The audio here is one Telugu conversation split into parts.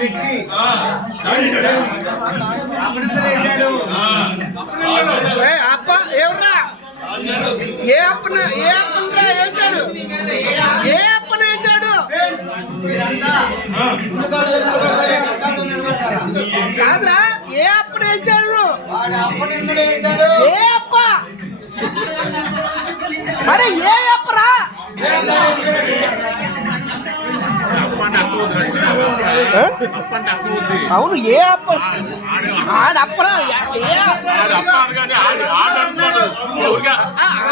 వ్యక్తి అభినందనేశాడు. అప్ప ఎవర్రా? ఏ అప్పన వేశాడు? ఏ అప్పన వేశాడు? కాదురా, ఏ అప్పన వేశాడు? ఏ అప్ప? అరే ఏ అప్పరా? అవును, ఏ అప్ప? ఆడప్పరా?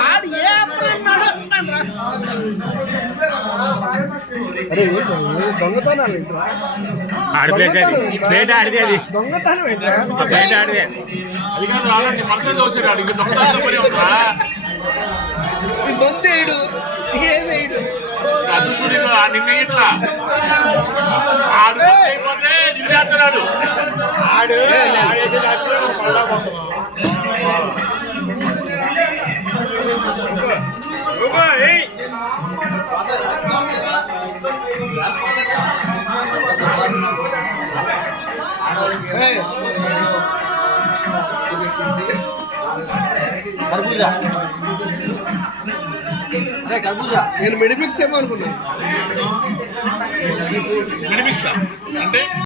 ఆడు ఏ అప్ప అన్నాడు అంటున్నాను. అరే దొంగతనాలు ఏంట్రా? దొంగతనం ఏంట్రా? బొందేడు ఏమేడు నిన్న ఇట్లా ఆడిపోతే నిలిచేస్తున్నాడు. ఆడు కర్బూజా. అరే కర్బూజా, నేను మెడిమిక్స్ ఏమో అనుకున్నా. మెడిమిక్స్ అంటే